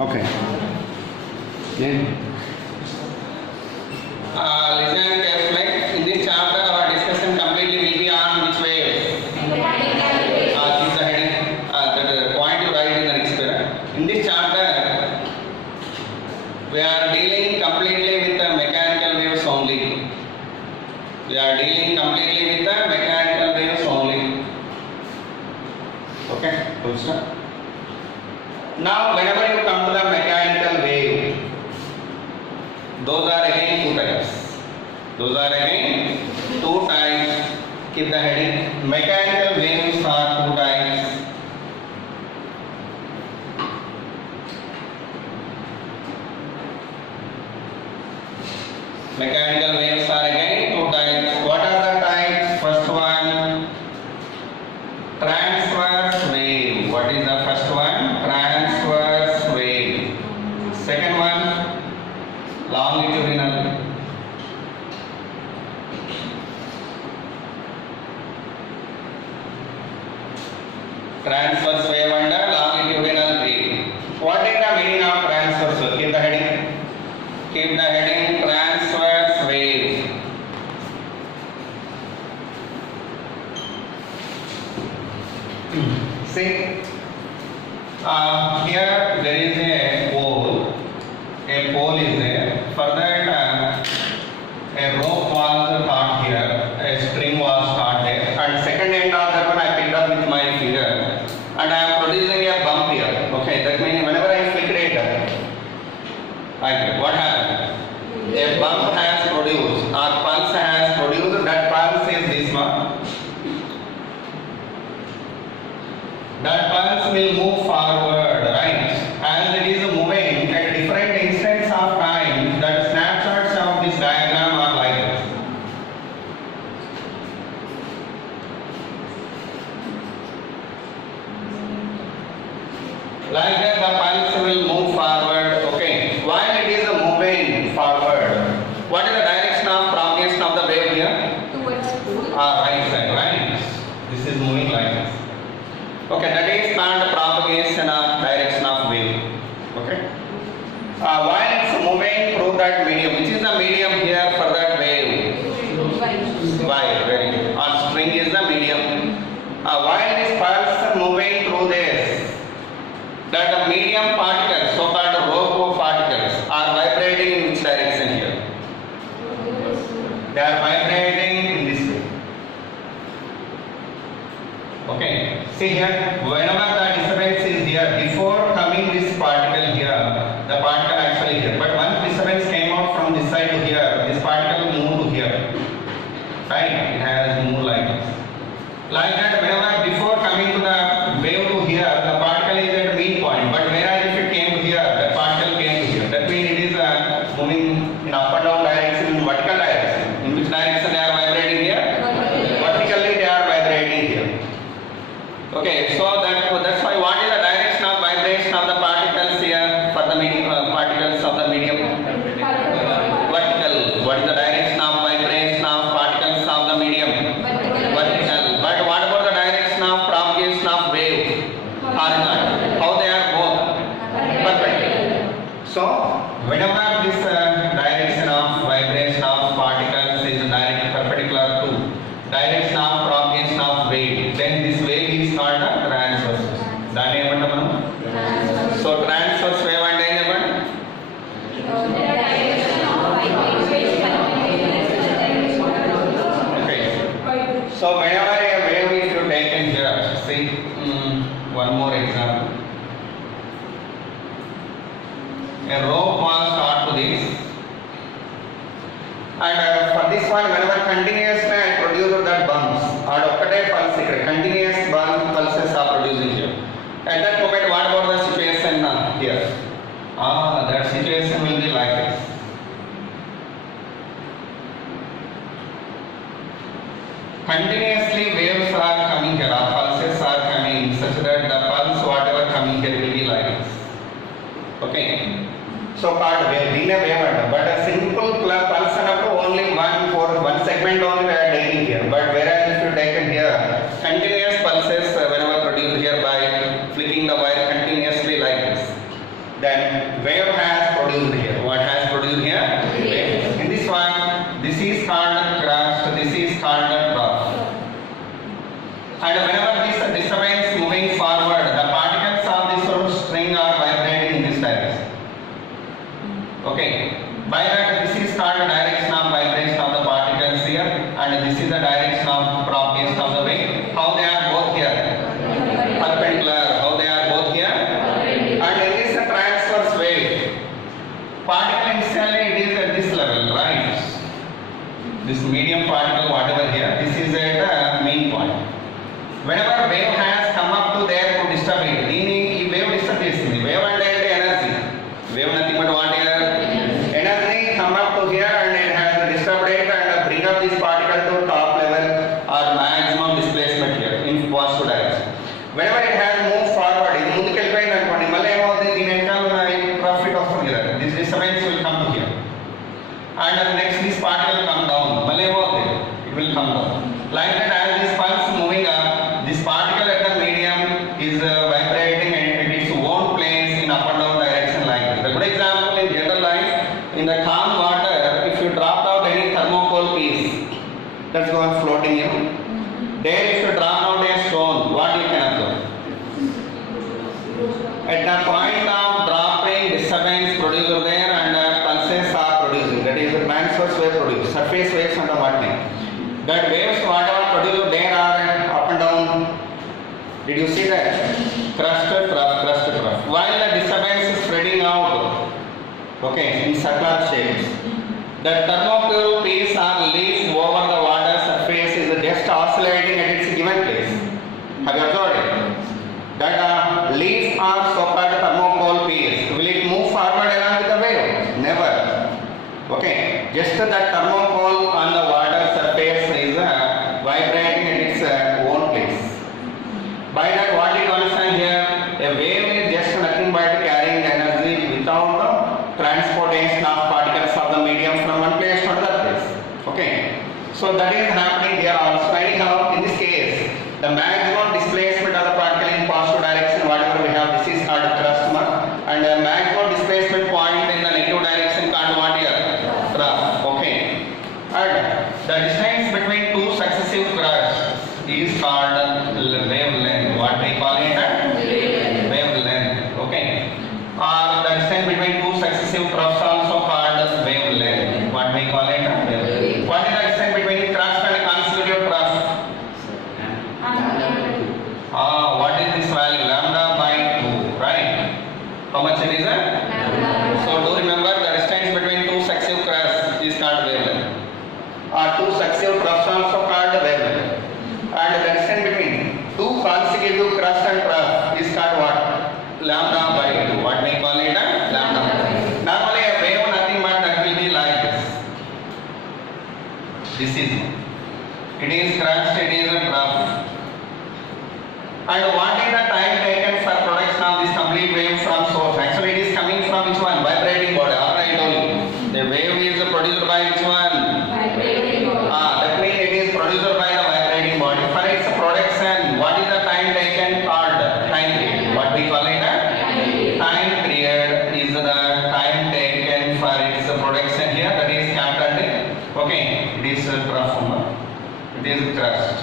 Okay. Then listen carefully. In this chapter, our discussion completely will be on which wave. This is the heading. The point you write in the next paragraph. In this chapter, we are dealing completely with the mechanical waves only. We are dealing completely with the mechanical waves only. Okay, full stop. Now, whenever you come to the mechanical wave, those are again two types. Those are again two types. Keep the heading. Mechanical waves are two types. Mechanical waves are again two types. What are the types? First one, transverse wave. What is the first one? Transverse wave. Second one, longitudinal. Transverse wave and longitudinal wave. What is the meaning of transverse wave? Keep the heading. Keep the heading transverse wave. See, here there is a pole. A pole is there. For that, a rope was caught here. A string was caught there. And second end of that one I picked up with my finger. And I am producing a bump here. Okay, that means whenever I flick it, what happened? A bump has produced, or pulse has produced. That pulse is this one. That pulse will move forward, right? As it is moving at different instants of time, that snapshots of this diagram are like this. Like that, the pulse will move forward. Okay. While it is moving forward, what is the direction of propagation of the wave here? Towards pole. Right side, right? This is moving like this. Okay, that is called propagation of direction of wave. Okay. While it's moving through that medium, which is the medium here for that wave? Wire, very good. Or string is the medium. While this pulse moving through this, that the medium particles, so-called rope particles, are vibrating in which direction here? They are vibrating in this way. Okay. See here, whenever the disturbance is here, before coming this particle here, the particle actually here. But once disturbance came out from this side to here, this particle moved to here. Right? It has moved like this. Like that, whenever before coming to the wave to here, the particle is at mean point. But whereas if it came to here, the particle came to here. That means it is moving in up and down direction, in vertical direction. In which direction they are vibrating here? Vertically they are vibrating here. Okay, so that's why what is the direction of vibration of the particles here for the medium, particles of the medium? Vertical. What is the direction of vibration of particles of the medium? Vertical. But what about the direction of propagation of wave? Horizontal. How they are both? Perpendicular. So whenever this direction of vibration of particles is directly perpendicular to direction of propagation of wave, then this wave is called a transverse wave. దాన్ని ఏమంటాం మనం? So transverse wave అంటే ఏం చెప్పండి? Okay. So whenever a wave is taken here, see one more example. A rope was caught to this, and for this one, whenever continuously I produce that bumps, or okkate pulse here, continuous pulses are producing here. At that moment, what about the situation here? That situation will be like this. Continuously waves are coming here, or pulses are coming, such that the pulse whatever coming here will be like this. Okay. So called wave, in a wave, but a simple pulse only one segment only we are taking here. But whereas if you taken here, continuous pulses whenever produced here by flicking the wire continuously like this, then this medium particle, whatever here, this is at main point. Whenever wave has come up to there to disturb it, this wave disturb చేస్తుంది. Wave and energy. Wave nothing but what here? Energy come up to here and it has disturbed it and bring up this particle to top level or maximum displacement here in positive direction. Whenever it has moved forward, ఇది ముందుకు వెళ్ళిపోయింది అనుకోండి, మళ్ళీ ఏమవుతుంది, దీని వెనకాల profit వస్తుంది కదా, this disturbance will come to here. And next this particle will come down, మళ్ళీ ఏమవుతుంది, it will come down. Like that, as this pulse moving up, this particle at the medium is vibrating and it is own place in up and down direction like this. A good example in general life, in the calm water, if you drop out any thermocol piece that's going floating in, there if you drop out a stone, what you can observe? At the point of dropping, disturbance produced there and pulses are producing. That is the Maxwell's wave produced. Surface waves and what name? That waves whatever produced there are up and down. Did you see that? Crust trough, crust trough. While the disturbance is spreading out, okay, in circular shapes, the thermocol piece or leaf over the water surface is just oscillating at its given place. Have you observed it? That leaf or so-called thermocol piece, will it move forward along with the wave? Never. Okay, just that thermocol on the water surface is vibrating at its own place. By that, what you understand here, a wave is just nothing but carrying energy without the transportation of particles of the medium from one place to another place. Okay, so that is happening here also. Anyhow, in this case, the maximum displacement of the particle in positive direction, whatever we have, this is called crust mark, and the maximum displacement point in the negative direction called what here? Trough. Okay, and the distance between two successive crusts is called wavelength. What we call it? Wavelength. Okay, or the distance between two successive troughs also called wavelength. What we call it? Wavelength. What is the distance between crust and consecutive trough? What is this value? Lambda by 2, right? How much it is? So do remember the distance between two successive crusts is called wavelength. Or two successive troughs also called wavelength. And the distance between two consecutive crust and trough is called what? Lambda by 2. What we call it? Lambda by 2. Normally a wave nothing but that will be like this. This is it is crust, it is a trough. And what is the time taken for production of this complete wave from source? Actually it is coming from which one? Vibrating body. Alright, I told you. The wave is produced by which one? Vibrating body. That means it is produced by the vibrating body. For its production, what is the time taken called? Time period. What we call it? Time period is the time taken for its production here. That is capital D. Okay, it is trough. It is crust.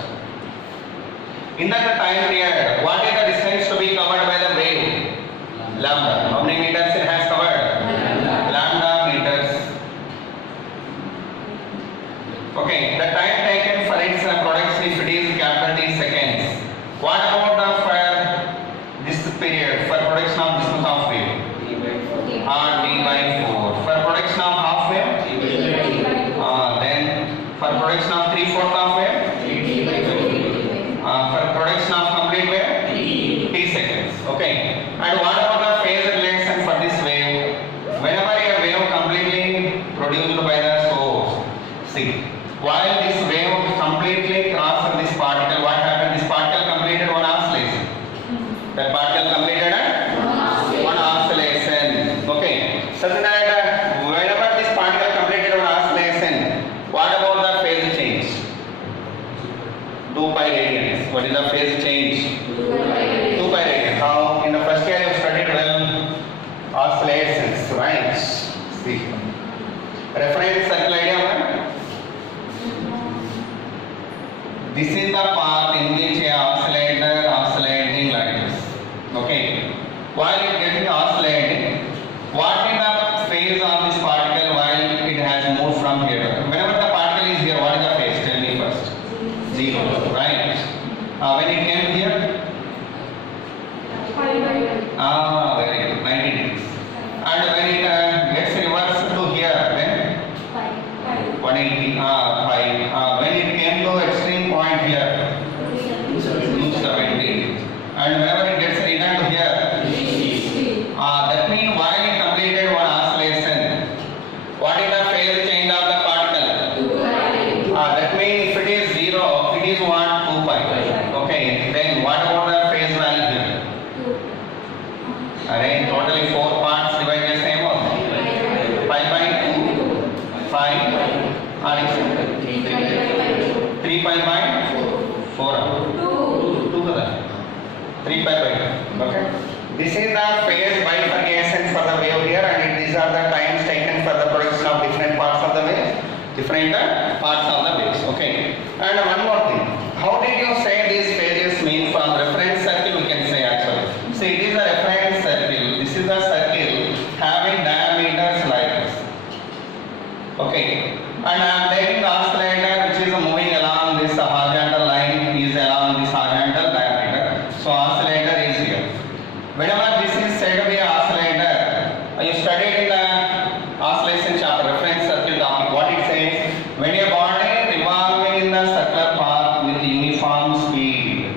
In that time period, what is the distance to be covered by the wave? Lambda. How many meters it has covered? Lambda meters. Okay, the time taken for its production, if it is capital T seconds. What about the for this period for production of this half wave? D by 4. For production of half wave? Then for production of 3/4 half wave? For production of complete wave? T seconds. Okay. And what about the phase relation for this wave? Whenever a wave completely produced by the source, see, while this wave completely crosses this particle, what happened? This particle completed one oscillation. The particle completed one oscillation. Okay. Such that whenever this particle completed one oscillation, what about the phase change? 2 pi radians. What is the phase change? 2 pi radians. How? In the first year you studied well oscillations, right? See. Reference circle idea. This is the path in which a oscillator oscillating like this. Okay. While it getting oscillating, what is the phase of this particle while it has moved from here? Whenever the particle is here, what is the phase? Tell me first. 0, right? When it came here? Very good. 90 degrees. And when it gets reversed to here, then 180. 5. Okay, totally 4 parts divided same or 5 by 2, 5, and 3 pi by 4. 2 kada. 3 pi by 2. Okay. This is the phase bifurcation for the wave here, and these are the times taken for the production of different parts of the wave. Different parts of the waves. Okay. And one more thing. How did you say these phases mean from reference circle? We can say actually. So it is a reference circle. This is a circle having diameters like this. Okay. And I am taking the oscillator which is moving along this horizontal line is along this horizontal diameter. So oscillator is here. Whenever this is said to be an oscillator, you studied in the oscillation chapter, reference circle topic, what it says, when a body revolving in the circular path with uniform speed,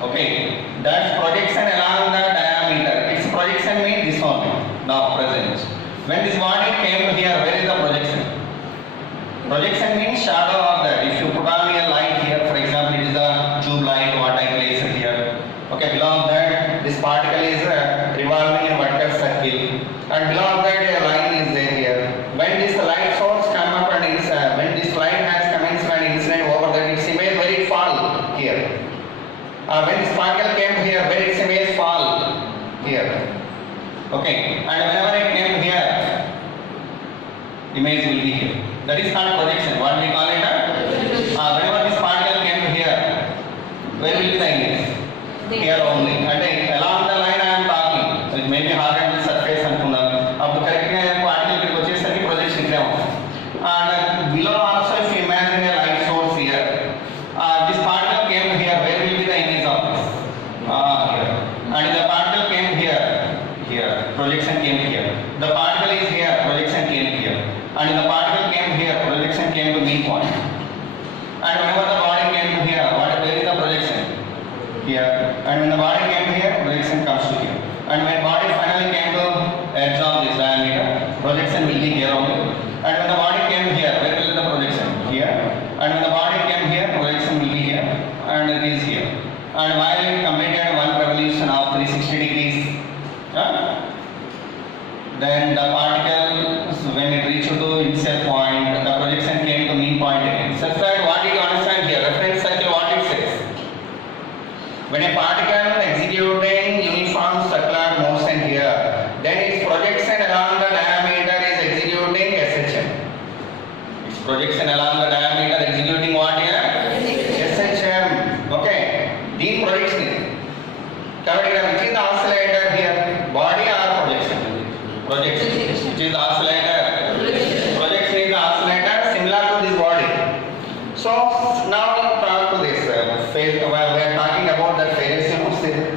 okay, that's projection along the diameter. Its projection means this only, now present. When this body came to here, where is the projection? Projection means shadow of that. If you put on a light here, for example, it is the tube light what I place it here. Okay, below that, this particle is revolving in vertical circle, and below that a line is there here. When this light source come up and when this light has commenced and incident over that, its image where it fall here. When this particle came here, where its image fall here. Okay, and whenever it came here, image will be here. That is called projection. What we call it? Whenever this particle came to here, where will be the image? Here only. And along the line I am talking. It may be horizontal surface and up to correct particle వచ్చేసరికి projection ఇక్కడ ఉంటుంది. And below also if you imagine a light source here, this particle came here. Where will be the image of this? Here. And the particle came here. Here. Projection came here. The particle is here. Projection came here. And the particle came here. Projection came to mean point. And whenever the body came to here, where is the projection? Here. And when the body came to here, projection comes to here. And when body finally came to absorb this diameter, projection will be here only. And when the body came here, where will be the projection? Here. And when the body came here, projection will be here. And it is here. And while it completed one revolution of 360 degrees, then the particle, when it reached to initial point, the projection came to mean point again. Such that what did you understand here? Reference circle, what it says? When a particle executing uniform circular motion here, then its projection along the diameter is executing SHM. Its projection along the diameter executing what here? SHM. Okay. The projection. Which is the oscillator here? Body or projection? Projection. Which is the oscillator? Projection is the oscillator similar to this body. So now we talk to this phase. While we are talking about the phases,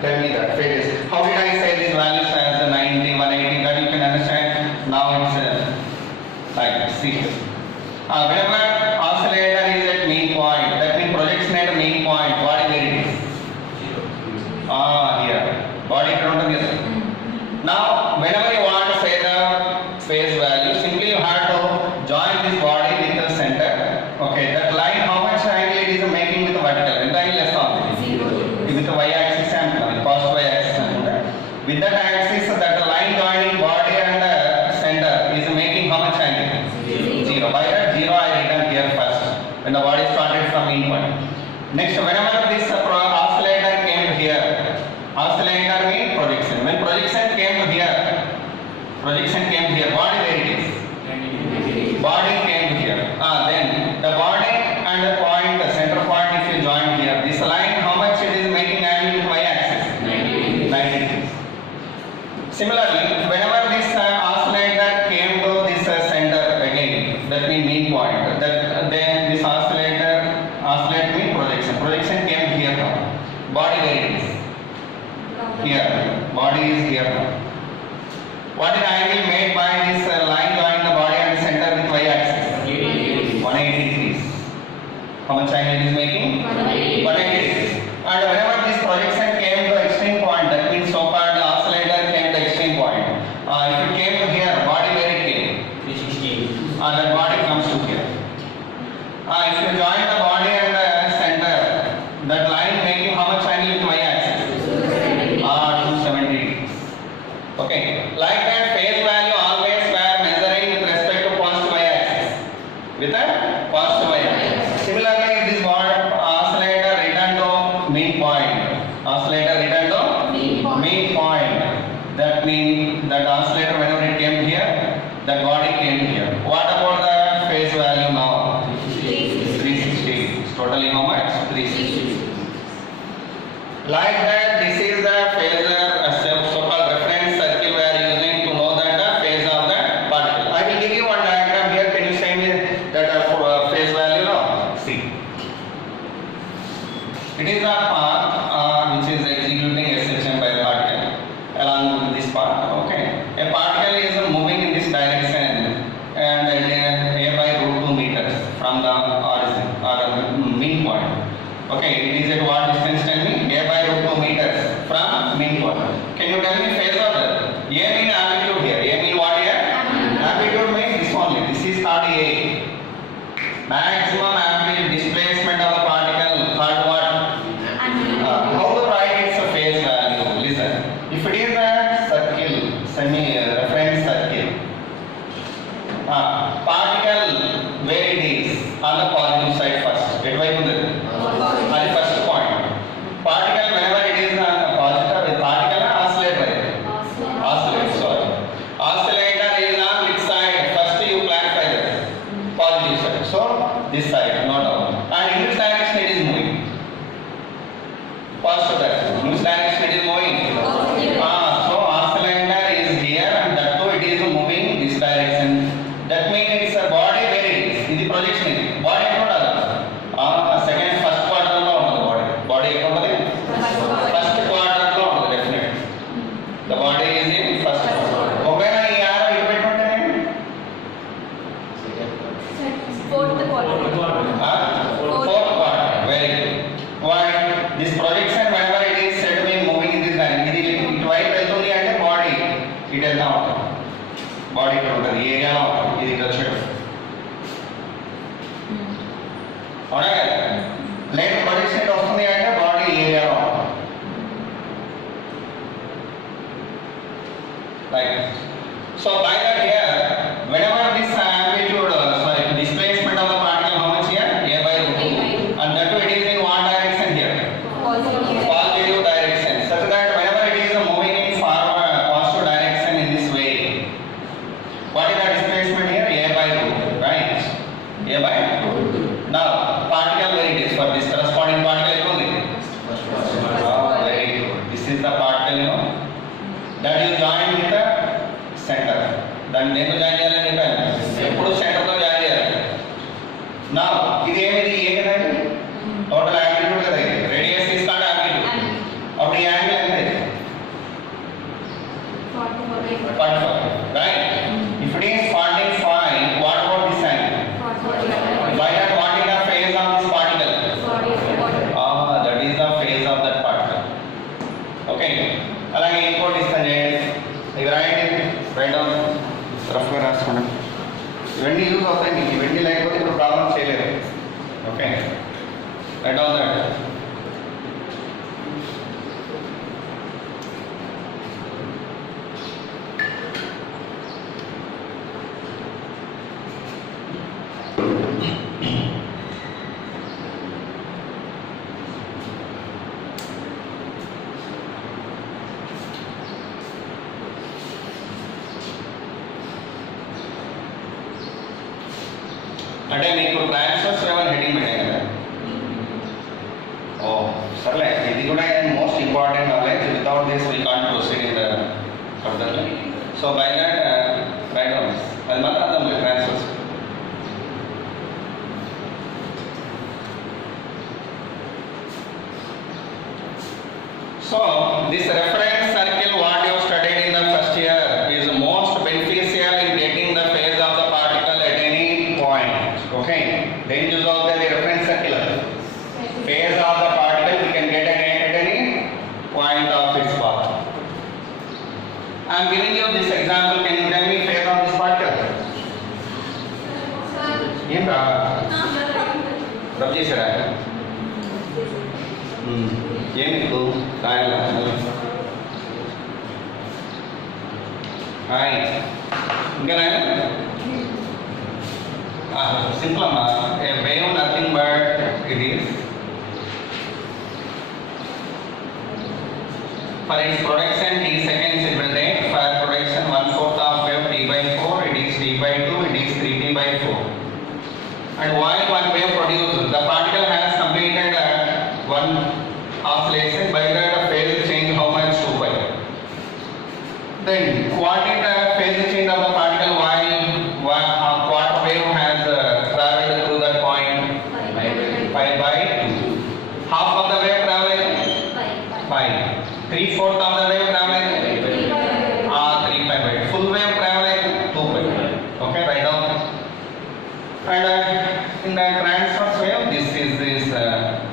tell me that phases. How did I say these values as the 90, 180? That you can understand. Now it's like see. Whenever oscillator is at mean point, that means projection at mean point. What is it? Here. Body current is. Now, whenever you want to say the phase value, simply you have to join this body with the center. Okay, that line, how much angle it is making with the vertical? And angle less on with the y-axis and with positive y-axis. With that axis, that line joining body and the center is making how much angle? 0. By that 0, I written here first when the body started from mean point. Next, whenever this oscillator came here, oscillator means projection. When projection came here, body where it is? Body came here. Then the body and the point, the center point, if you join here, this line, how much it is making angle with y-axis? 90 degrees. Similarly, whenever this oscillator came to this center again, that means mean point. Then this oscillate means projection. Projection came here now. Body where it is? Here. Body is here now. What is the angle made by this line joining the body and the center with y-axis? 180 degrees. How much angle it is making? 180 degrees. And whenever this projection came to extreme point, that means so-called oscillator came to extreme point. If it came to here, body where it came? 360. That body comes to here. If you join the body and the center, that line making how much angle with y-axis? 270 degrees. Okay, like that phase value always were measuring with respect to positive y-axis. With a positive y-axis. Similarly, this oscillator returned to mean point. Oscillator returned to mean point. That means that oscillator whenever it came here, that body came here. What about the phase value now? 360. It's totally how much? 360. Like that, this is the phasor, so-called reference circle we are using to know that the phase of the particle. I will give you one diagram here. Can you say me that phase value now? See. It is a path which is executing a section by a particle along with this path. Okay. A particle is moving in this direction and a by root 2 meters from the origin or mean point. Okay, it is at what distance? Tell me. A by root 2 meters from mean point. Can you tell me phase of that? A mean amplitude here. A mean what here? Amplitude means this only. This is called A. Maximum amplitude displacement of the particle called what? How to write its phase value? Listen. If it is a circle, semi-reference circle, particle where it is on the positive side first. It will be the first point. Particle whenever it is on the positive, particle oscillator. Oscillator, sorry. Oscillator is on which side? First you clarify that. Positive side. So this side, not down. And in which direction it is moving? Positive direction. In which direction it is moving? So oscillator is here and that too it is moving this direction. That means it's a body where it is. In the projection, body second first quarter lo untadi body first quarter lo untadi definitely. The body is in first quarter. Okayna ee arrow idu pettuntane fourth quarter. Very good. Why this projection whenever it is said to be moving in this direction, ఇది ఇటువైపు వెళ్తుంది అంటే body ఇటు వెళ్తా ఉంటుంది. Body ఇక్కడ ఉంటుంది, ఈ ఏరియాలో ఉంటుంది, ఇది ఇటు వచ్చేటప్పుడు. అవునా కదా? లేదు ప్రొజెక్షన్ ఇటు వస్తుంది అంటే బాడీ ఏరియాలో ఉంటుంది. Right. So by that here, whenever this amplitude, displacement of the particle, how much here? A by root 2. And that too it is in what direction here? Positive direction. Such that whenever it is moving in forward, positive direction in this way, what is the displacement here? A by root 2, right? A by root 2. Now, particle where it is for this corresponding particle, very good. This is the particle, that you join with the center. Then దేంతో join చేయాలని చెప్పాను, ఎప్పుడు సెంటర్తో join చేయాలి. నా ఇది ఏమిది ఏ కదండి total amplitude కదా, ఇది రేడియస్ ఈస్ కాల్డ్ యాంప్లిట్యూడ్. అప్పుడు ఈ యాంగిల్ ఎంత? 45, right? If it is 45, what about this angle? By that what is the phase of this particle? That is the phase of that particle. Okay. అలాగే ఇంకోటి ఇస్తాను చేయండి. ఇవి రాయండి, రైట్ డౌన్, రఫ్గా రాసుకోండి. ఇవన్నీ యూజ్ అవుతాయి మీకు. ఇవన్నీ లేకపోతే ఇప్పుడు ప్రాబ్లం చేయలేరు. Okay, right down that. అంటే మీకు ట్రాన్స్ఫర్స్ ఏమైనా హెడింగ్ పెట్టాయి కదా. ఓ సర్లే, ఇది కూడా most important knowledge. Without this we can't proceed in the further. So by that right on అది మాత్రం అర్థం లేదు transfers. So this reference circle what you studied in the first year is most beneficial in getting the phase of the particle at any point. Okay, then use of the reference circle. Phase of the particle we can get at any point of its path. I am giving you this example. Can you tell me phase of this particle? Em ra? Rab chesara. ఏమికు రాయాల I. Ingana? Simple amma. A wave nothing but it is. For its production t seconds it will take. For production 1/4 of wave t by 4, it is t by 2, it is 3t by 4. And while one wave produced, the particle has completed one oscillation. By that phase change how much? 2 pi. Then what is the phase change of the particle while what wave has traveled through that point? Pi by 2. Half of the wave traveled? Pi. 3/4 of the wave traveled? 3 pi by 2. Full wave traveled? 2 pi. Okay, write down. And in the transverse wave, this is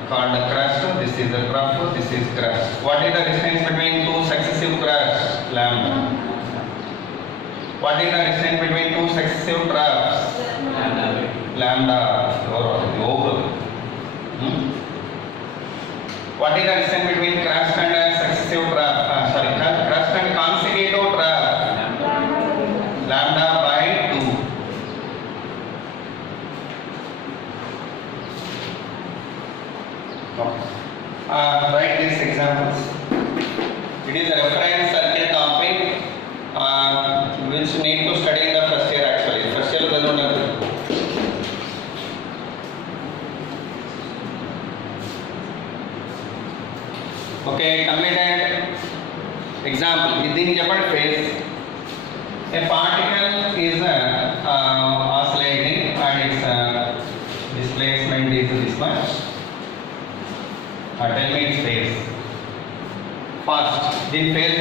called the crust, this is the trough, this is crust. What is the distance between two successive crusts? Lambda. What is the distance between two successive troughs? Lambda. What is the distance between crust and successive trough? Crust and consecutive trough? Lambda by 2. Write these examples. It is a reference circuit topic which need to study in the first year actually. First year doesn't have. Okay, completed. Example. This is phase. A particle is oscillating and its displacement is this much. Tell me its phase. First, this phase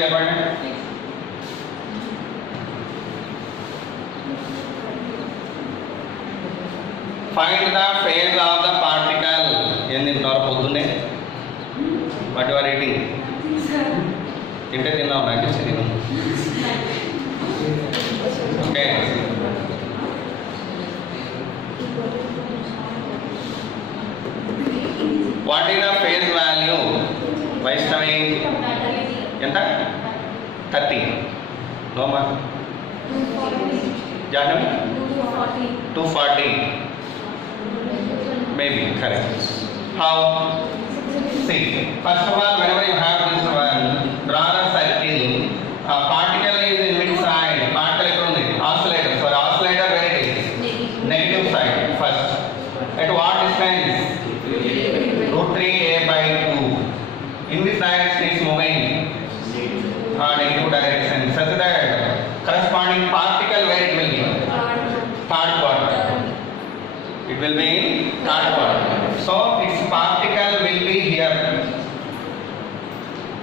find the phase of the particle. What you are eating? Okay. What is the phase value? Vaishnavi? Enta? 30. No ma? 240. Maybe, correct. How? See, first of all, whenever you have this one, draw a circle. A particle is in which side? Particle is oscillator. So, oscillator where it is? Negative side first. At what distance? √3a by 2. In which direction is moving? Negative direction. Such that corresponding particle where it will be? Third quarter. It will be in third quarter. So its particle will be here.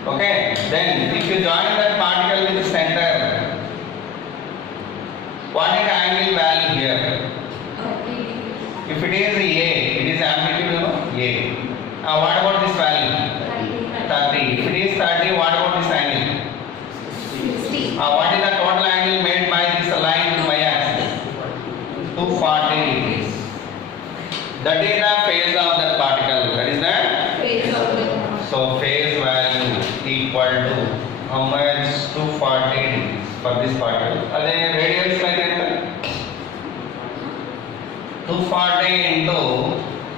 Okay. Then if you join that particle with the center, what is the angle value here? If it is A, it is amplitude, you know, A. What about this value? 30. If it is 30, what about this angle? 60. What is the total angle made by this line to y axis? 240 degrees. That is the phase of that particle. That is the Phase of the so phase value equal to how much? 240 degrees for this particle. Then radius like that. 240 into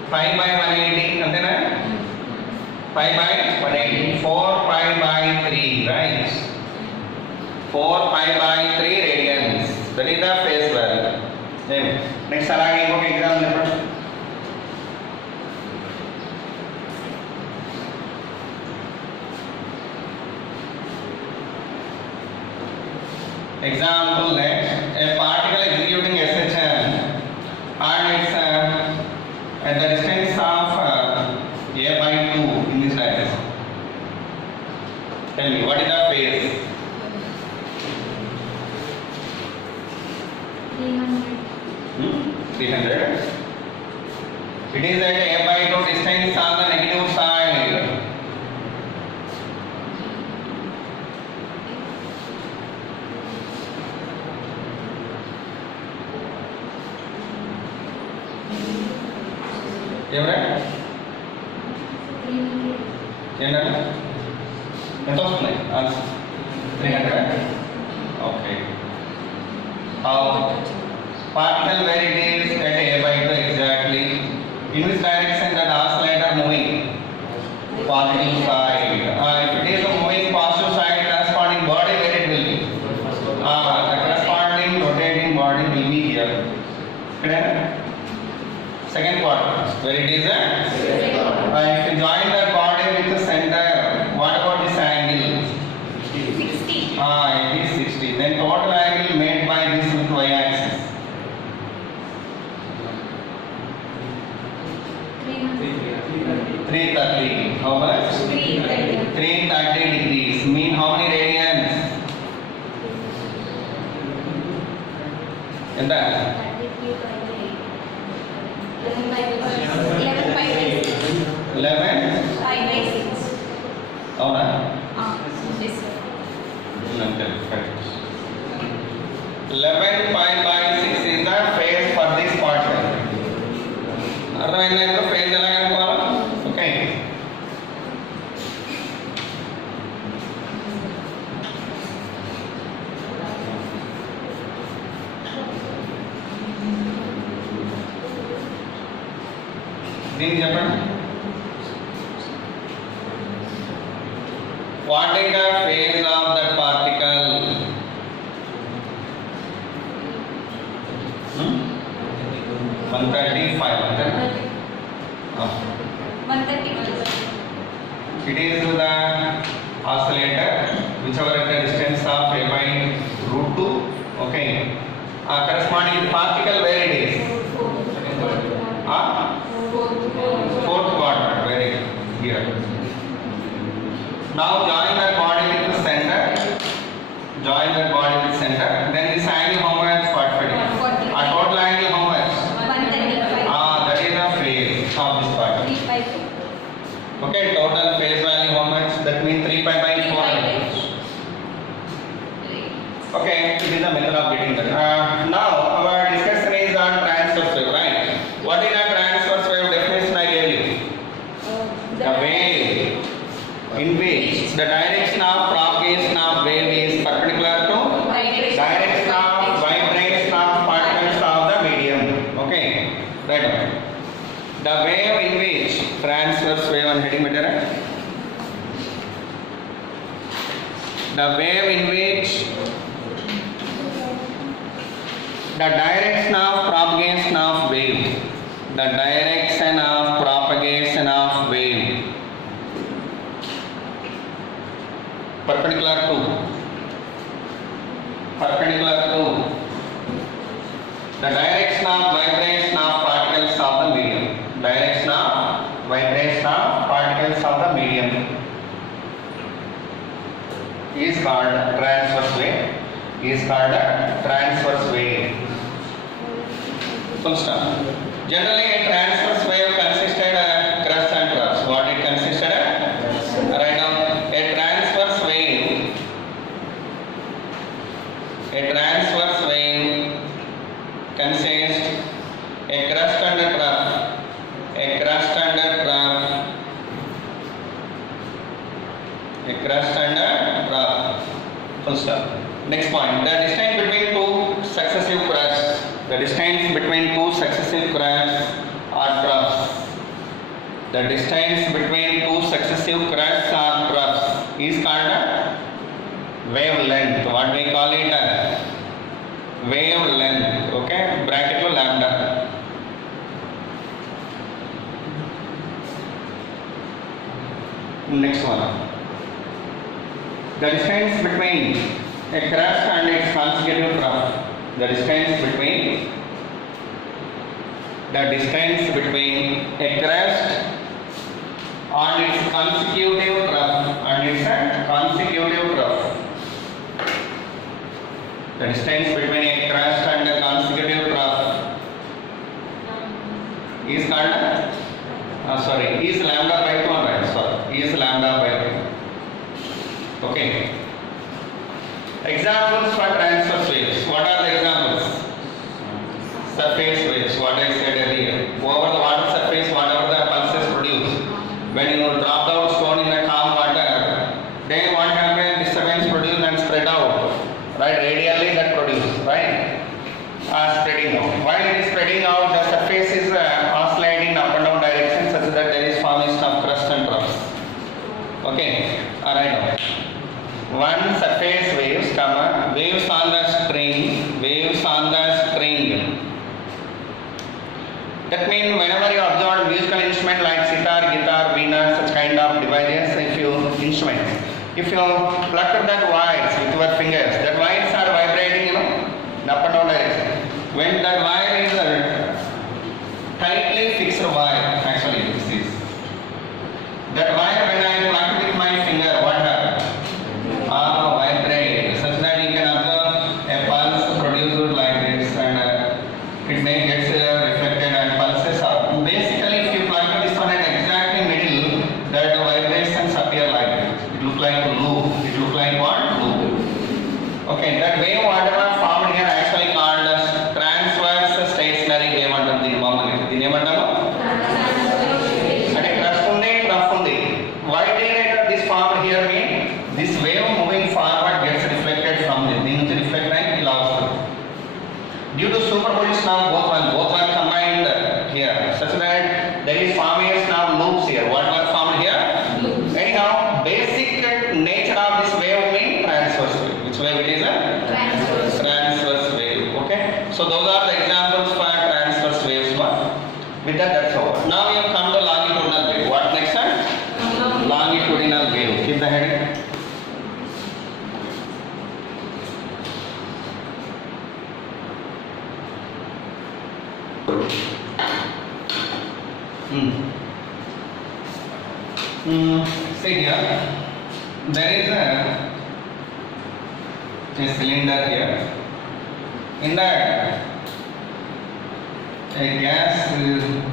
5 by 180. Antena? 5 by 180. 4 pi by 3, right? 4 pi by 3 radians. That is the phase value. Next, alage inkoka exam cheppandi. Example next, a particle executing SHM and it's at the distance of a by 2 in this direction. Tell me, what is the phase? 300. It is at a by 2 distance on the negative side. ఎవరా ఏంటంటే ఎంత వస్తుంది 300. Okay Particle where it is at a by 2 exactly. In which direction that oscillator moving? Positive side. If it is a moving positive side, corresponding body where it will be? The corresponding rotating body will be here. Clear? Second part, where it is a? If you join the body with the center, what about this angle? 60. It is 60. Then total angle made by this with y-axis. 330. How much? 330. 330 degrees. Mean how many radians? ఎంత 11 అవునా అంతే 11 pi by 6 is the phase for this particle. అర్థమైందా ఇంకా phase ఎలా కనుక్కోవాలా? Okay. దీనికి చెప్పండి. What is the phase of that particle? 135. It is the oscillator whichever is the distance of a by root 2. Okay. Corresponding particle where it is? Fourth quadrant. Very here. Now join that body with the center. Join that body with center. Then this angle how much? 45. Total angle how much? 135. That is the phase of this part. Okay, total phase value how much? That means 3 pi by 4. Okay, it is the method of getting that. Now our discussion is on transverse wave, right? What is a transverse wave definition I gave you? The wave in which the direction of propagation of wave is perpendicular to direction of vibration of particles of the medium. Okay, right away. The wave in which transverse wave and heading better. The wave in which the direction of propagation of wave. The direction of propagation of wave. Perpendicular to the direction of vibration of particles of the medium. Direction of vibration of particles of the medium is called transverse wave. Full stop. Generally a transverse wave consisted of crust and troughs. What it consisted of? Write down. A transverse wave consists a crust and a trough. A crust and a trough. Full stop. Next point. The distance between two successive crusts. The distance between two successive crusts or troughs. The distance between two successive crusts or troughs is called a wavelength. What we call it? Wavelength. Okay. Bracket lo lambda. Next one. The distance between a crust and its consecutive trough. The distance between a crust and its consecutive trough. The distance between a crust and a consecutive trough is called is lambda by 2, right? Is lambda by 2. Okay. Examples for transverse waves. What are the examples? Surface waves. What I said earlier. Over the water surface, whatever the pulses produce. When you drop out stone in the calm water, then what happens? Disturbance produced and spread out. Right? Radially that produces. Right? spreading out. While it is spreading out, the surface is oscillating up and down direction such that there is formation of crust and troughs. Okay, alright. One surface waves, waves on the string, waves on the string. That means whenever you observe musical instrument like sitar, guitar, veena, such kind of devices, if you pluck that wires with your fingers, that wires are vibrating, in up and down direction. When that wire is tightly fixed wire, actually this is. That wire when I pluck with my finger, what happens? Vibrate, such that you can observe a pulse produced like this, and it may get reflected and pulses up. Basically, if you plug this one at exactly middle, that vibrations appear like this. It looks like a loop. It looks like what? Loop. Okay, that wave whatever formed here actually called as transverse stationary wave under the normal. The name under why did this formed here mean this wave moving forward gets reflected from the thing to reflect and also due to superposition of both one combined here such that there is formation of loops here. What were formed here? Loops. Anyhow, basic nature of this wave means transverse wave. Which wave it is? Transverse wave. Okay. So those are the examples for transverse waves. With that's over. Now you have come to longitudinal wave. What next time? Longitudinal wave. Keep the heading. See here, there is a cylinder here. In that, a gas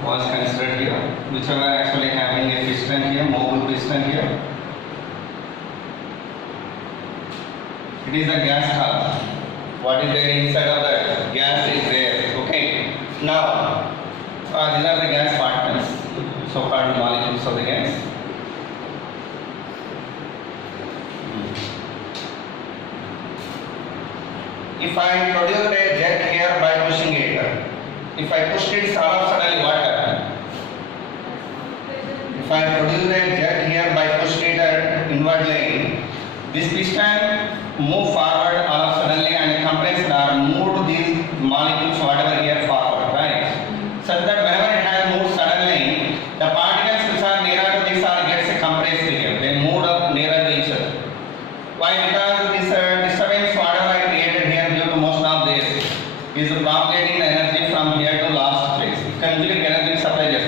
was considered here, which are actually having a piston here, mobile piston here. It is a gas column. What is there inside of that? Gas is there. Okay. Now, these are the gas particles, so-called molecules of the gas. If I produce a jet here by pushing it, if I pushed it, all of a sudden what happened? If I produce a jet here by pushing it inwardly, this piston move forward all of a suddenly and compressed or moved these molecules whatever here forward, right? Such that whenever it has moved suddenly, the particles which are nearer to this are gets compressed here. They moved up nearer to each other. Why? Because this disturbance whatever I created here due to motion of this is propagating the energy from here to last place. Conjugate energy supply just.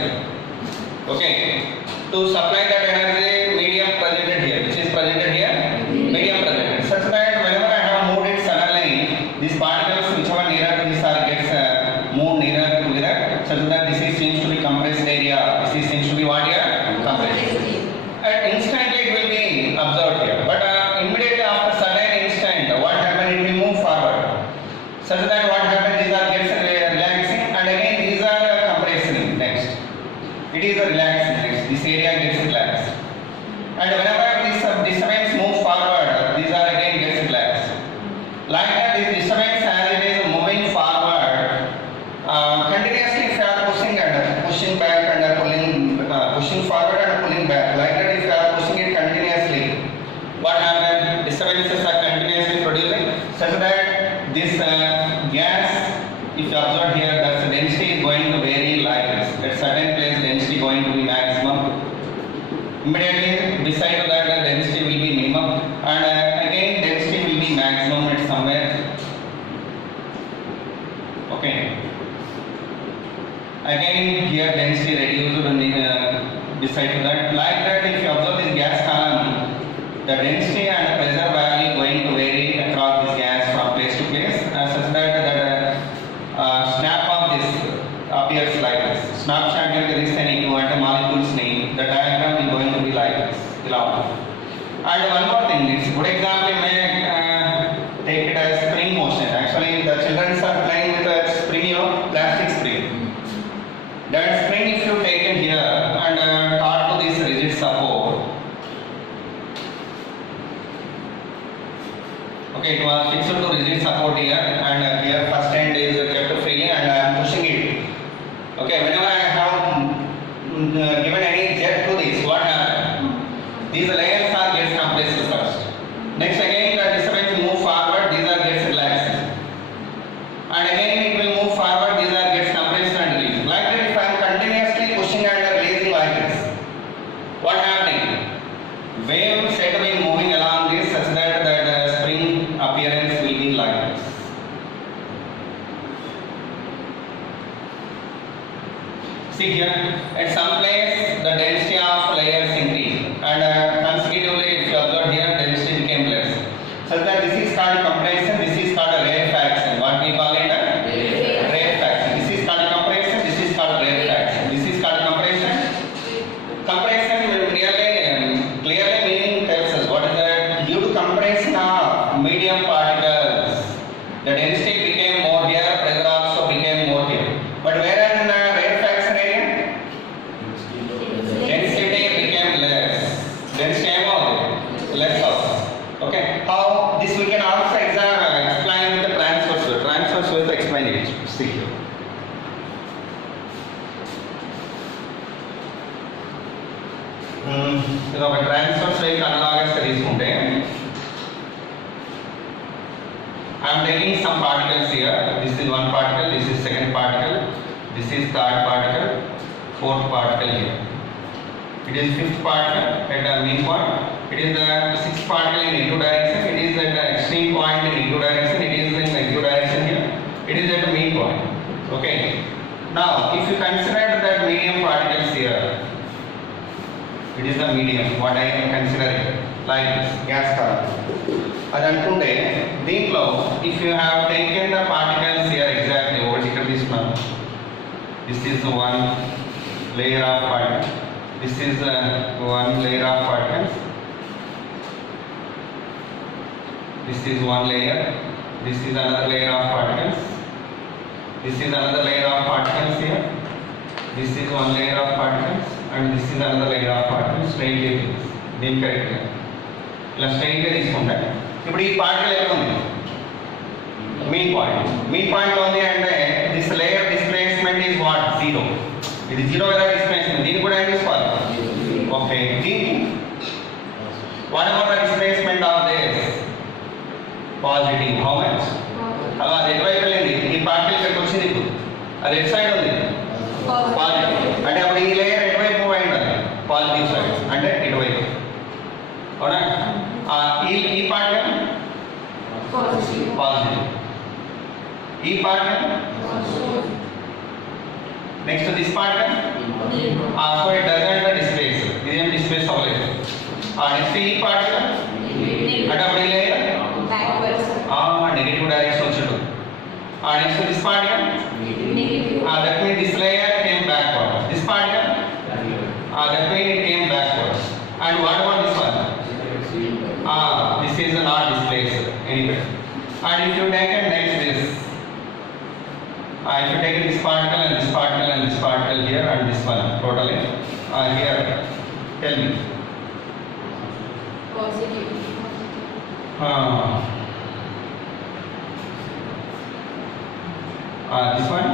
Okay. To supply that energy, medium presented here. Which is presented here? Medium presented. Such that whenever I have moved it suddenly, these particles which are nearer to this are gets moved nearer to here. Such that this is seems to be compressed area. This is seems to be what here? Compressed. And instantly it will be observed here. But immediately after sudden instant, what happened? It will move forward. Such that what happened? These are gets relaxing, and again these are compressing. Next, it is relaxing. Next, this area gets relaxed, and whenever this disturbance moves forward, these are again gets relaxed. Like that, this disturbance as it is moving forward, continuously if you are pushing back and pulling, pushing forward and pulling back. Like that, if you are pushing it continuously, what happens? Disturbances are continuously producing, such that this gas, if you observe here, that the density is going to vary like this. At certain place, density going to be maximum. Immediately beside of that, the density will be minimum, and again density will be maximum at somewhere. Okay. Again here density reduced beside to that. Like that, if you observe this gas column, the density and the pressure value going to vary across this gas from place to place, such that snap of this appears like this. Snapshot here is an equivalent to molecule's name. The diagram is going to be like this. And one more thing, it's a good example. You may take it as spring motion. Actually, the children are playing with a spring, plastic spring. That spring, if you take it here and taught to this rigid support, okay, it was fixed fixed to rigid support here, and here first end is kept freely, and I am pushing it. Okay, whenever I have given any jet to this, what happens? These layers are gets compressed first. Next again the disturbance move forward, these are gets relaxed. And again it will move forward, these are gets compressed and released. Like that, if I am continuously pushing and releasing like this, what happening? Wave set to be moving along this such that the spring appearance will be like this. See here, at some place the density of layers increase, and consecutively if you observe here density became less. So that this is called compression, this is called a rarefaction. What we call it? Rarefaction. This is called compression, this is called rarefaction. This is called compression. Compression will really clearly meaning tells us what is that due to compression of medium particles, the density became more here, pressure also became more here. But whereas in rarefaction area, density became less. Density more less of. Okay. How this we can also explain with the transverse wave. Transverse wave explain it. See here. ఇది ఒక transfers wave analogous తీసుకుంటే I am taking some particles here. This is one particle, this is second particle, this is third particle, fourth particle here. It is fifth particle at the mean point. It is the sixth particle in negative direction. It is at the extreme point in negative direction. It is in negative direction here. It is at the mean point. Okay. Now, if you consider that medium particles here, it is the medium. What I am considering like this gas column. అది అనుకుంటే దీంట్లో if you have taken the particles here exactly ఒకటి ఇక్కడ తీసుకున్నాను. This is one layer of particles. This is one layer of particles. This is one layer. This is another layer of particles. This is another layer of particles here. This is one layer of particles, and this is another layer of particles. Straight గా దీని కరెక్ట్గా ఇలా straight గా తీసుకుంటే ఇప్పుడు ఈ particle ఎక్కడ ఉంది? మీన్ పాయింట్ లో ఉంది అంటే this layer displacement is what? Zero. ఇది జీరో కదా డిస్ప్లేస్మెంట్. దీన్ని కూడా ఏం తీసుకోవాలి? ఓకే. దీనికి what about the displacement of this? Positive. How much? అలా అది ఎటువైపు వెళ్ళింది? ఈ పార్టికల్ ఇక్కడికి వచ్చింది. ఇప్పుడు అది ఎటు సైడ్ ఉంది? పాజిటివ్. అంటే అప్పుడు ఈ లేయర్ ఎటువైపు పోయింది? పాజిటివ్ సైడ్, అంటే ఇటువైపు. అవునా? ఈ పార్టికల్ పాజిటివ్. ఈ particle next this particle so it doesn't displace. ఇదేం డిస్ప్లేస్ అవ్వలేదు. నెక్స్ట్ ఈ పార్టికల్ అంటే అప్పుడు ఈ లేయర్ నెగటివ్ డైరెక్షన్ వచ్చిండు. Next this particle that means this layer came backward. This particle that means it came backwards. And what about this one? This is not displaced anyway. And if you take it next this, if you take this particle and this particle and this particle here and this one totally here, tell me. Positive. This one.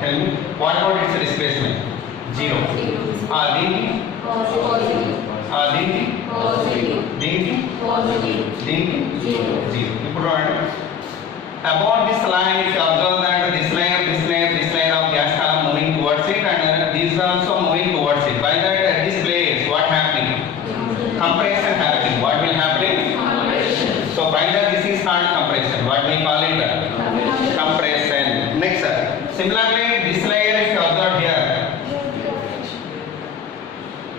Tell me. What about its displacement? Zero. దీనికి దీనికి దీనికి దీనికి zero. ఇప్పుడు about this line, if you observe that this layer of gas column moving towards it, and these are also moving towards it. By that at this place, what happening? Compression happening. What will happen? So by that this is called compression. What we call it? Compression. Next, similarly, this layer if you observe here,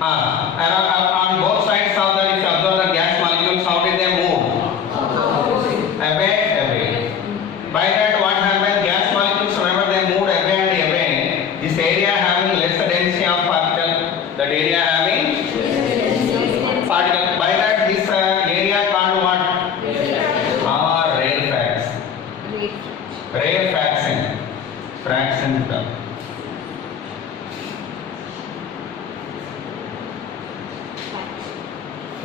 on both sides of that, if you observe the gas molecules, how did they move? Away. By that, what happened? Gas molecules, remember, they moved away and away. This area having less density of particle, that area having particle. By that, this area called what? Rarefaction. Fraction.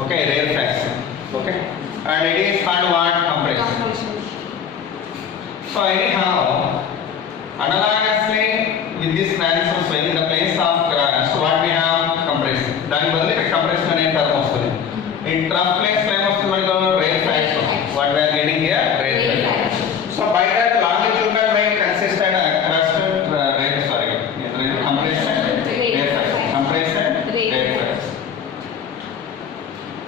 Okay, rarefaction. Okay, and it is called what? Compression. So anyhow, analogously with this transverse wave in the place of so what we have compression. దాని బదులు ఇక్కడ compression అనే term వస్తుంది. In trough place లో ఏమొస్తుంది మనకు rate fraction. What we are getting here rate fraction. So by that longitudinal wave consisted compression rate fraction. Compression rate fraction.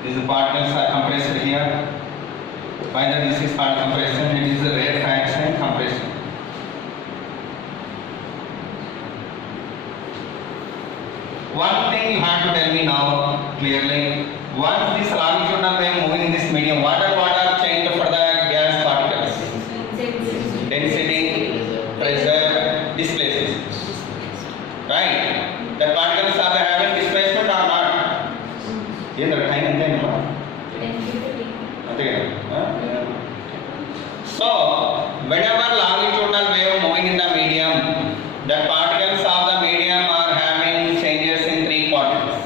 These particles are compressed here. By that this is called compression. It is the rate fraction compression. One thing you have to tell me now clearly. Once this longitudinal wave moving in this medium, what are changed for the gas particles? Density, pressure, displacement. Right? The particles are having displacement or not? Yes, the time and then. So, whenever longitudinal wave moving in the medium, the particles of the medium are having changes in three quantities.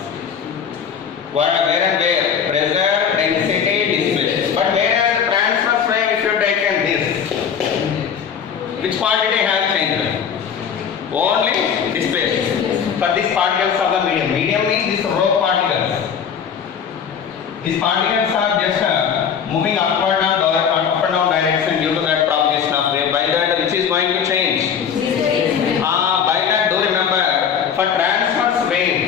What, where and where? Pressure, density, displacement. But whereas transverse wave, if you take this, which quantity has changed? Only displacement. For these particles of the medium. Medium means these rho particles. These particles are just moving upward and up and down direction due to that propagation of wave. By that, which is going to change? By that, do remember, for transverse wave,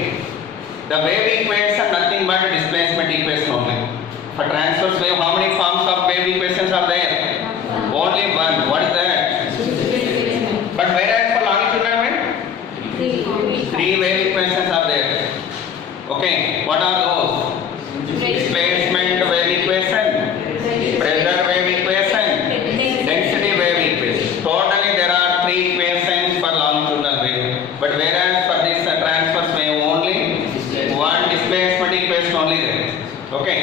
the wave equation nothing but displacement equation only. For transverse wave, how many forms of wave equations are there? Only one. What is that? But whereas for longitudinal wave, three wave equations are there. Okay, what are those? Displacement wave equation, pressure wave equation, density wave equation. Totally there are three equations for longitudinal wave. But whereas for this transverse wave only one displacement equation only there. Okay.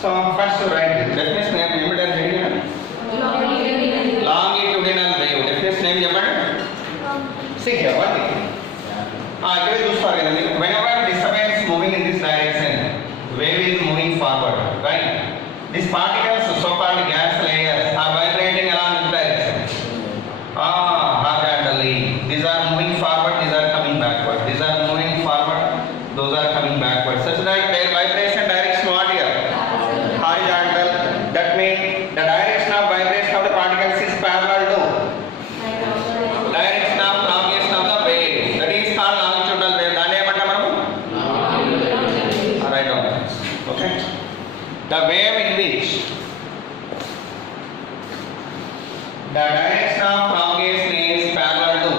So first to write this. Definition name longitudinal wave. Definition name see here what is whenever disturbance moving in this direction, wave is moving forward, right? These particles, so-called gas layers, are vibrating along this direction. Horizontally. These are moving forward, these are coming backward. These are moving forward, those are coming backward. Such that their vibration direction what here? Horizontal. That means the direction of vibration of the particles is parallel to direction of propagation of the wave. That is called longitudinal wave. Write down. Okay. The wave in which the direction of propagation is parallel to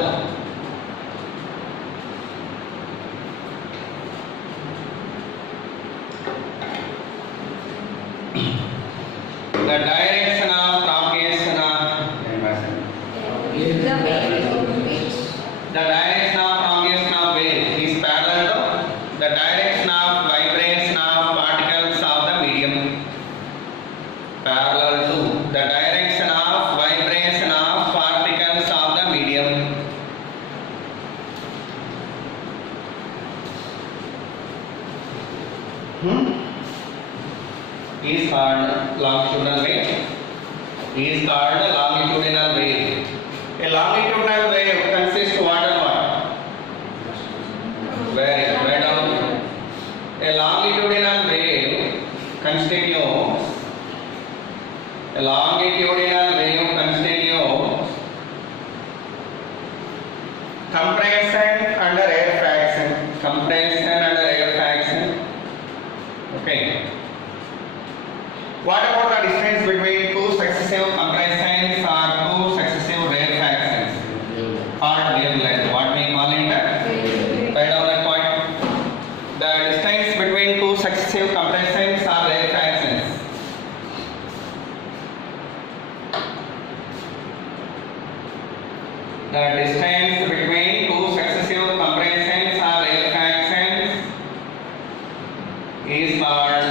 the direction of propagation of wave is parallel to the direction of vibration of particles of the medium. Parallel to the direction of vibration of particles of the medium. Is called longitudinal wave. Is called longitudinal wave. A longitudinal wave consists what and what? Write down. A longitudinal wave constitutes compression under rarefaction. Compression under rarefaction. Okay. What about the distance between two successive compressions or two successive rarefactions? Called wavelength. What we call it? Write down that point. The distance between two successive compressions or rarefactions. The distance between two successive compressions or rarefactions is called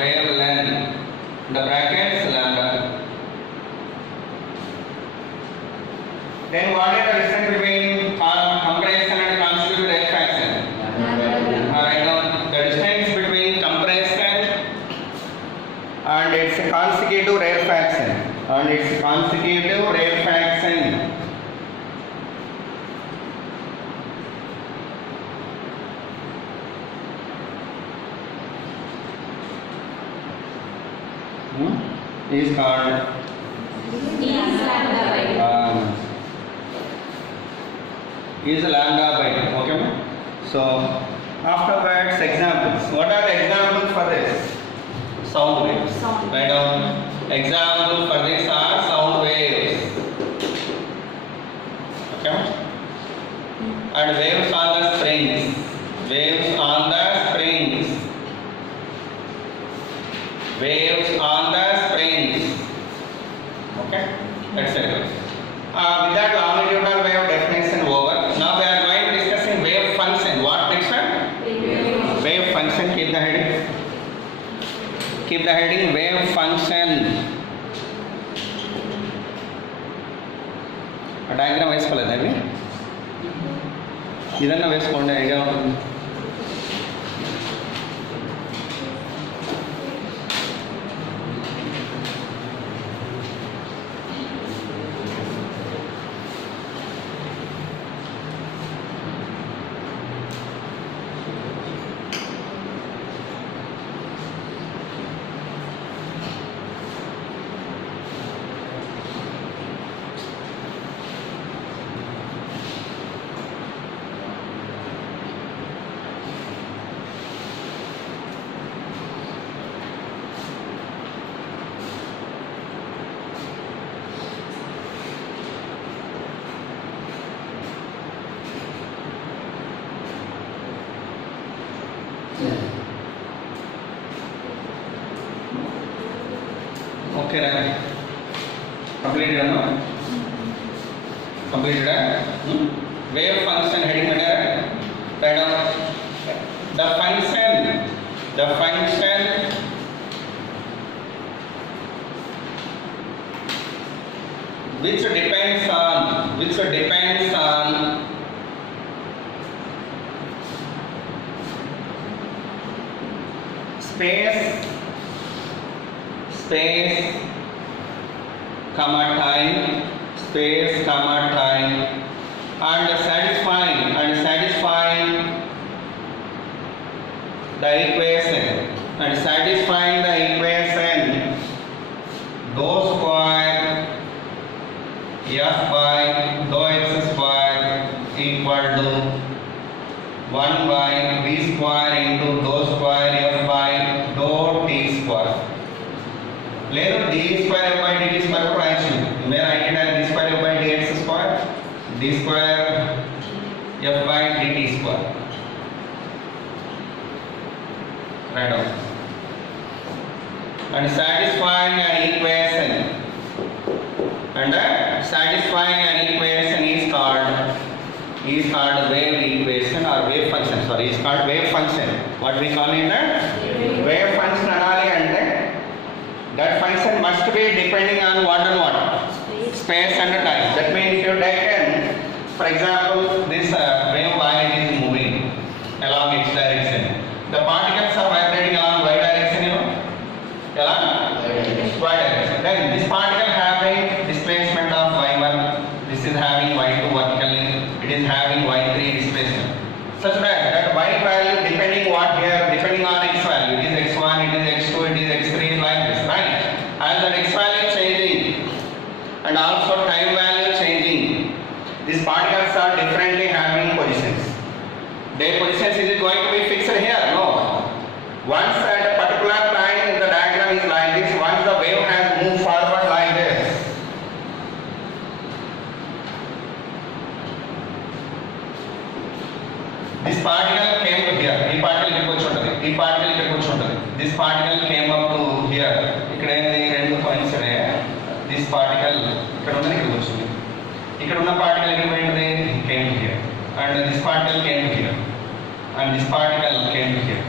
wavelength. The brackets lambda. Then what is the distance between compression and constitutive rarefaction? Write down the distance between compression and its consecutive rarefaction. Is called is lambda by 2. Okay, ma'am? So afterwards, examples. What are the examples for this? Sound waves. Sound. Write down. Example for this are sound waves. Okay, ma'am? And waves on the springs. Waves on the springs. Waves on the springs. Okay, that's it. With that longitudinal wave definition over. Now we are going to discussing wave function. What next one? Wave function. Keep the heading. Keep the heading wave function. Diagram వేసుకోలేదు అవి ఇదన్నా వేసుకోండి idea ఉంటుంది. Okay, right. Completed or no? Completed, wave function heading under right down. The function which depends on space, comma time, and satisfying the equation, dou square f by dou x square equal to 1 by v square into dou square f by dou t square. లేదు d square f by dt square కూడా రాయొచ్చు. మీరు రాయండి d square f by dx square d square f by dt square. Right down. And satisfying an equation is called wave equation or wave function. Sorry, is called wave function. What we call it wave function anali ante that function must be depending on what and what? Space and time. That means if you taken, for example, this wave violet is moving along its direction. The particles are vibrating along y direction, you know? Along y direction. Then this particle having displacement of y1, this is having y2 vertically, it is having y3 displacement. Such that y value depending on x value, it is x1, it is x2, it is x3, like this, right? As that x value changing and also time value changing, these particles are differently having positions. Their positions is it going to be fixed here? No. Once at a particular time the diagram is like this, once the wave has moved forward like this, this particle came to here. ఈ particle ఇక్కడికి వచ్చి ఉంటుంది. ఈ particle ఇక్కడికి వచ్చి ఉంటుంది. This particle came up to here. ఇక్కడ ఏంది రెండు పాయింట్స్ ఉన్నాయి. This particle ఇక్కడ ఉన్నది ఇక్కడికి వచ్చింది. ఇక్కడ ఉన్న పార్టికల్ ఎక్కడికి పోయింది? Came to here. And this particle came to here. And this particle came to here.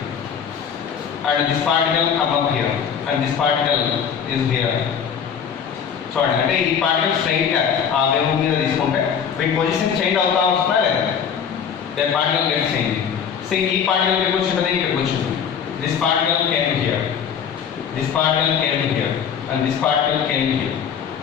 And this particle come up here. And this particle is here. చూడండి, అంటే ఈ పార్టికల్ స్ట్రైట్ గా ఆ వేవ్ మీద తీసుకుంటే వీటి పొజిషన్ చేంజ్ అవుతా వస్తుందా లేదా? That particle gets changed. See, ఈ particle ఇక్కడికి వచ్చింది, ఇక్కడికి వచ్చింది. This particle came here. This particle came here, and this particle came here.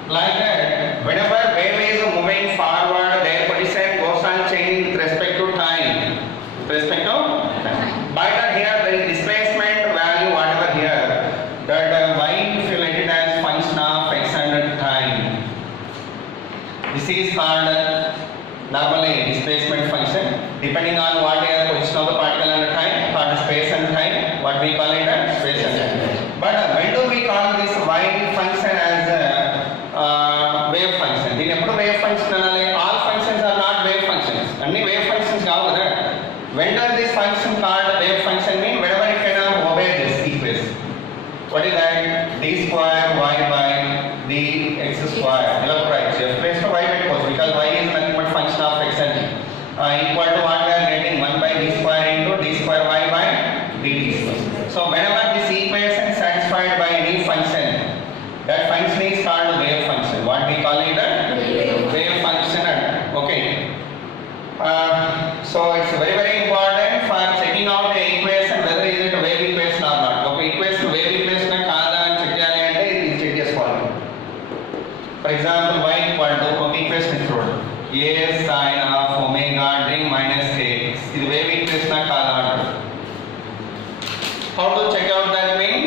Like that, whenever wave is moving forward, their position goes on changing with respect to time. With respect to time. But here the displacement value, whatever here, that y, if you let it as function of x and time. This is called normally displacement function. Depending on what is the position of the particle and time, called space and time, what we call it as space and time. But when do we call this y function as wave function? In a wave function, all functions are not wave functions. Only wave functions are there. When does this function called wave function mean? Whenever it can obey this equation. What is that? D square y by dx square. Look right. You have placed a y because y is nothing but function of x and equal to what we are getting 1 by d square into d square y by dt square. So whenever this equation is satisfied by any function, that function is called wave function. What we call it? Wave function. Okay. So it's very very important for checking out the equation whether is it a wave equation or not. Okay, equation wave equation kaada ani check cheyali ante ఇది check చేసుకోవాలి. For example, y equal to okay equation is wrote a sin of omega d minus x. ఇది wave equation కాదా అంటారు. How to check out that mean?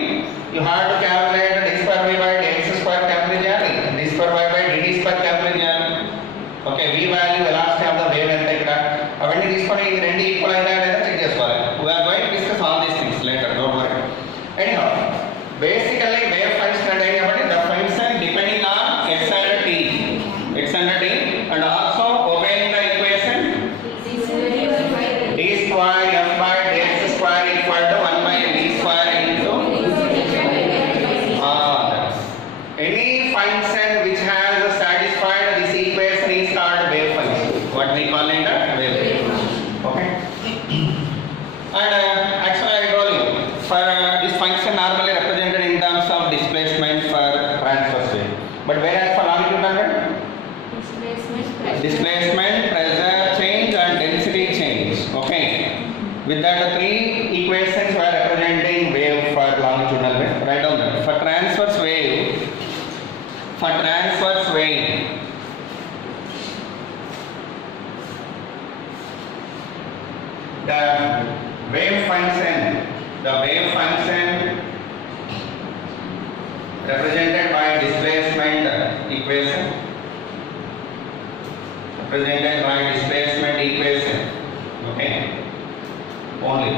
You have to calculate d square y by dx square calculate చేయాలి. d square y by dt square calculate చేయాలి. Okay, v value velocity of the wave ఎంత ఇక్కడ అవన్నీ తీసుకొని ఈ రెండు equal అయినా లేదా చెక్ చేసుకోవాలి. We are going to discuss all these things later, don't worry. Anyhow, basically wave function అంటే ఏంటంటే the function depending on x and t and also obeying the equation d square f by dx square equal to 1 by d square into any function which has satisfied this equation is called wave function. What we call it a wave function. Okay. And actually I told you for this function normally represented in terms of displacement for transverse wave. But whereas for longitudinal wave, displacement, pressure change and density change. Okay. With that three equations we are representing wave for longitudinal wave. Write down that. For transverse wave, the wave function represented by displacement equation. Okay. Only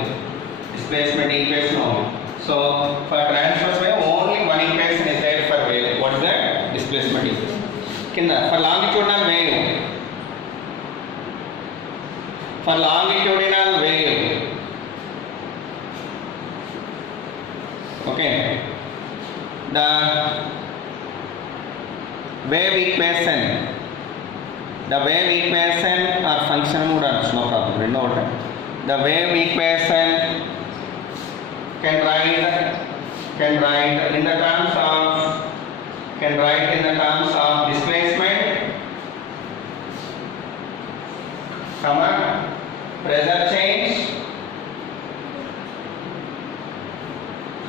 displacement equation only. So for transverse wave only one equation is there for wave. What is that? Displacement equation. Kinda for longitudinal wave. Okay. The wave equation or function would have no problem. The wave equation can write in the terms of displacement, pressure change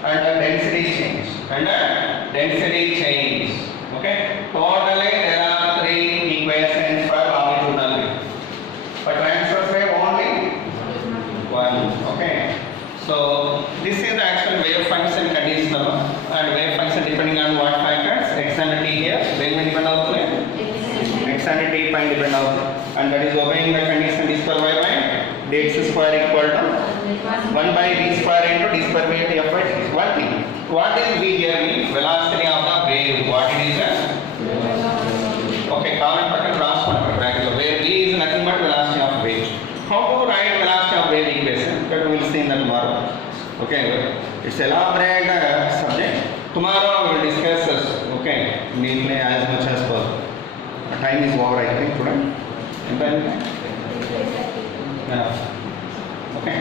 and density change. Okay. Totally there are three equations for longitudinal wave. For transverse wave only one. Okay. So this is the actual wave function conditional and wave function depending on what factors x and t here. When we depend on x and t point depend on and that is obeying the condition d square y by dx square equal to 1 by d square into d square by f by dx. One thing. What is v here means velocity of the wave. What it is? Okay, comment button raskona bracket lo where v is nothing but velocity of wave. How to write velocity of wave equation? That we will see in the tomorrow. Okay, it's elaborate subject. Tomorrow we will discuss this. Okay, neatly as much as possible. Time is over, I think, today. Yeah. Okay.